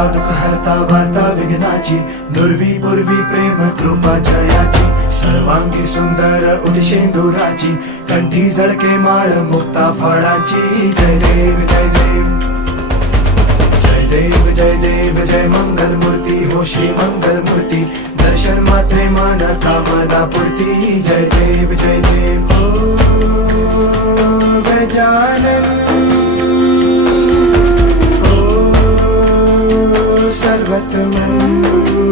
हरता दुःख हरता वार्ता विघ्नाची, दुर्वी पूर्वी प्रेम कृपा जयाची, सर्वांगी सुंदर उदिशेंदुराची, कंठी झळके माळ मुक्ता फळाची. जय देव जय देव जय देव जय देव जय मंगल मूर्ती हो श्री मंगल मूर्ती, दर्शन मात्रे मन कामना पूर्ती. जय देव जय देव हो गजानन सर्वतमन